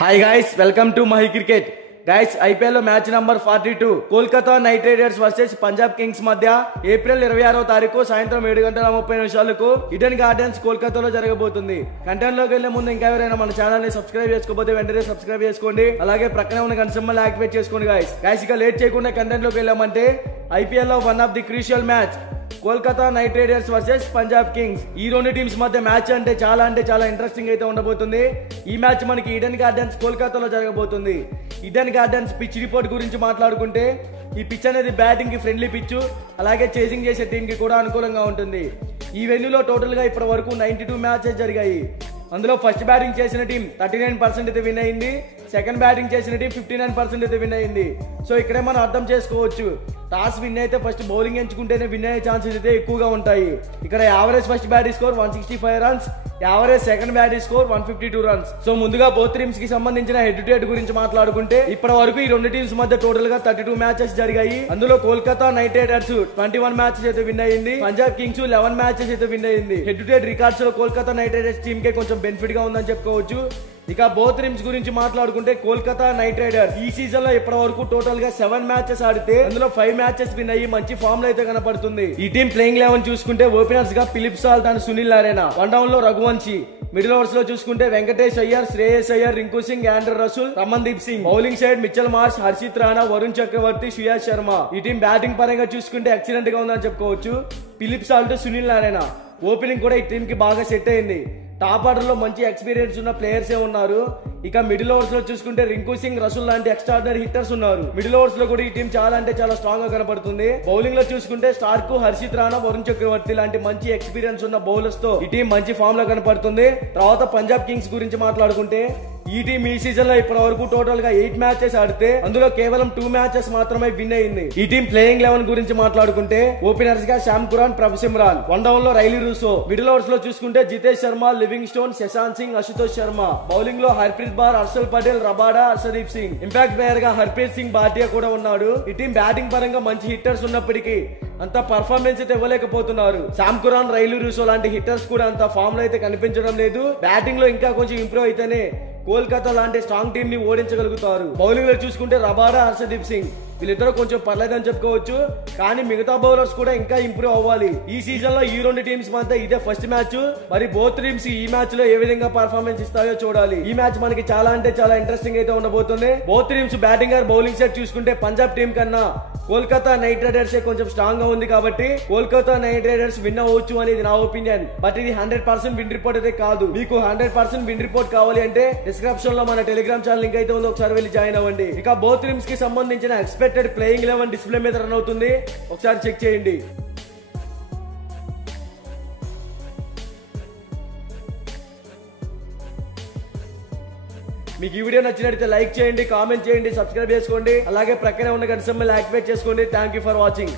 Hi guys, welcome to Mahi cricket. Guys, IPL లో match number 42 Kolkata Knight Riders versus Punjab Kings మధ్య April 26వ తారీఖు సాయంత్రం 7:30 ఈడెన్ గార్డెన్స్ కోల్కతాలో జరగబోతుంది. కంటెంట్ లోకి వెళ్లే ముందు ఇంకా ఎవరైనా మన ఛానల్ ని సబ్స్క్రైబ్ చేసుకోకపోతే వెంటనే సబ్స్క్రైబ్ చేసుకోండి. అలాగే ప్రక్కనే ఉన్న గంట సింబల్ యాక్టివేట్ చేసుకోండి. గైస్ ఇక లేట్ చేయకుండా కంటెంట్ లోకి వెళ్ళామంటే ఐపీఎల్ లో one of the crucial match Kolkata Knight Riders versus Punjab Kings. ఈ రెండు టీమ్స్ మధ్య మ్యాచ్ అంటే చాలా ఇంట్రెస్టింగ్ అయితే ఉండబోతుంది. ఈ మ్యాచ్ మనకి ఈడెన్ గార్డెన్స్ కోల్కతాలో జరగబోతుంది. ఈడెన్ గార్డెన్స్ పిచ్ రిపోర్ట్ గురించి మాట్లాడుకుంటే ఈ పిచ్ అనేది బ్యాటింగ్ కి ఫ్రెండ్లీ పిచ్, అలాగే చేసింగ్ చేసే టీం కి కూడా అనుకూలంగా ఉంటుంది. ఈ వెన్యూలో టోటల్ గా ఇప్పటి వరకు 92 మ్యాచెస్ జరిగాయి. అందులో ఫస్ట్ బ్యాటింగ్ చేసిన టీం 39% అయితే విన్ అయింది, సెకండ్ బ్యాటింగ్ చేసిన టీం 59% అయితే విన్ అయింది. సో ఇక్కడే మనం అర్థం చేసుకోవచ్చు, టాస్ విన్ అయితే ఫస్ట్ బౌలింగ్ ఎంచుకుంటేనే విన్ అయ్యే ఛాన్సెస్ అయితే ఎక్కువగా ఉంటాయి. ఇక్కడ average first batting score 165 runs, average second batting score 152 runs. So ముందుగా బోత్ టీమ్స్ కి సంబంధించిన హెడ్ టు హెడ్ గురించి మాట్లాడుకుంటే ఇప్పటి వరకు ఈ రెండు టీమ్స్ మధ్య టోటల్ గా 32 మ్యాచెస్ జరిగాయి. అందులో కోల్కతా నైట్ రైడర్స్ 21 మ్యాచెస్ అయితే విన్ అయింది, పంజాబ్ కింగ్స్ 11 మ్యాచెస్ అయితే విన్ అయింది. హెడ్ టు హెడ్ రికార్డ్స్ లో కోల్కతా నైట్ రైడర్స్ టీమ్ కే కొంచెం బెనిఫిట్ గా ఉందని చెప్పుకోవచ్చు. ఇక బోత్ టీమ్స్ గురించి మాట్లాడుకుంటే కోల్కతా నైట్ రైడర్స్ ఈ సీజన్ లో ఇప్పటి వరకు టోటల్ గా 7 మ్యాచెస్ ఆడితే అందులో 5 మ్యాచెస్ విన్ అయ్యి మంచి ఫామ్ లో అయితే కనపడుతుంది. ఈ టీం ప్లేయింగ్ 11 చూసుకుంటే ఓపెనర్స్ గా Philip Salt and Sunil Narayan, one down లో రఘువంశీ, మిడిల్ ఓవర్స్ లో చూసుకుంటే Venkatesh Iyer, Shreyas Iyer, Rinku Singh, Andre Russell, Ramandeep Singh, bowling side Mitchell Marsh, Harshit Rana, Varun Chakravarthy, Suyash Sharma. ఈ టీం బ్యాటింగ్ పరంగా చూసుకుంటే ఎక్సలెంట్ గా ఉందని చెప్పుకోవచ్చు. Philip Salt, Sunil Narayan opening కూడా ఈ టీం కి బాగా సెట్ అయింది. టాప్ ఆర్డర్ లో మంచి ఎక్స్పీరియన్స్ ఉన్న ప్లేయర్స్ ఏ ఉన్నారు. ఇక మిడిల్ ఓవర్స్ లో చూసుకుంటే రింకు సింగ్, రసూల్ లాంటి ఎక్స్ట్రాడినరీ హిట్టర్స్ ఉన్నారు. మిడిల్ ఓవర్స్ లో కూడా ఈ టీం చాలా స్ట్రాంగ్ గా కనపడుతుంది. బౌలింగ్ లో చూసుకుంటే స్టార్క్, హర్షిత్ రాణా, వరుణ్ చక్రవర్తి లాంటి మంచి ఎక్స్పీరియన్స్ ఉన్న బౌలర్స్ తో ఈ టీం మంచి ఫామ్ లో కనపడుతుంది. తర్వాత పంజాబ్ కింగ్స్ గురించి మాట్లాడుకుంటే ఈ టీం ఈ సీజన్ లో ఇప్పటి వరకు టోటల్ గా 8 మ్యాచెస్ ఆడితే అందులో కేవలం 2 మ్యాచెస్ మాత్రమే విన్ అయింది. ఈ టీం ప్లేయింగ్ 11 గురించి మాట్లాడుకుంటే ఓపెనర్స్ గా Sam Curran, Prabhsimran, one down లో రైలీ రూసో, మిడిల్ ఓవర్స్ లో చూసుకుంటే Jitesh Sharma, Livingstone, Shashank Singh, Ashutosh Sharma, bowling లో Harpreet Brar, Harshal Patel, Rabada, Arshdeep Singh, impact player గా హర్ప్రీత్ సింగ్ భాటియా కూడా ఉన్నాడు. ఈ టీం బ్యాటింగ్ పరంగా మంచి హిట్టర్స్ ఉన్నప్పటికీ అంత పర్ఫార్మెన్స్ అయితే ఇవ్వలేకపోతున్నారు. శ్యామ్ కురాన్, రైలీ రూసో లాంటి హిట్టర్స్ కూడా అంత ఫామ్ లో అయితే కనిపించడం లేదు. బ్యాటింగ్ లో ఇంకా కొంచెం ఇంప్రూవ్ అయితేనే కోల్కతా లాంటి స్ట్రాంగ్ టీం ని ఓడించగలుగుతారు. బౌలింగ్ లో చూసుకుంటే రబాడా, హర్షదీప్ సింగ్ వీళ్ళిద్దరూ కొంచెం పర్లేదని చెప్పుకోవచ్చు, కానీ మిగతా బౌలర్స్ కూడా ఇంకా ఇంప్రూవ్ అవ్వాలి. ఈ సీజన్ లో ఈ రెండు టీమ్స్ మధ్య ఇదే ఫస్ట్ మ్యాచ్. మరి బోత్ టీమ్స్ ఈ మ్యాచ్ లో ఏ విధంగా పర్ఫార్మెన్స్ ఇస్తాయో చూడాలి. ఈ మ్యాచ్ మనకి చాలా ఇంట్రెస్టింగ్ అయితే ఉండబోతుంది. Both teams batting are bowling set చూసుకుంటే పంజాబ్ టీం కన్నా కోల్కతా నైట్ రైడర్స్ కొంచెం స్ట్రాంగ్ గా ఉంది కాబట్టి కోల్కతా నైట్ రైడర్స్ విన్ అవ్వచ్చు అనేది నా ఒపీనియన్. బట్ ఇది 100% విన్ రిపోర్ట్ అయితే కాదు. మీకు 100% విన్ రిపోర్ట్ కావాలి అంటే డిస్క్రిప్షన్ లో మన టెలిగ్రామ్ ఛానల్ లింక్ అయితే ఉంది, ఒకసారి వెళ్ళి జాయిన్ అవ్వండి. ఇక బోత్ టీమ్స్ కి సంబంధించిన ఎక్స్పెక్టెడ్ ప్లేయింగ్ 11 డిస్ప్లే మీద రన్ అవుతుంది, ఒకసారి చెక్ చేయండి. మీకు ఈ వీడియో నచ్చినట్లయితే లైక్ చేయండి, కామెంట్ చేయండి, సబ్స్క్రైబ్ చేసుకోండి. అలాగే ప్రక్కనే ఉన్న గంట సింబల్ యాక్టివేట్ చేసుకోండి. Thank you for watching.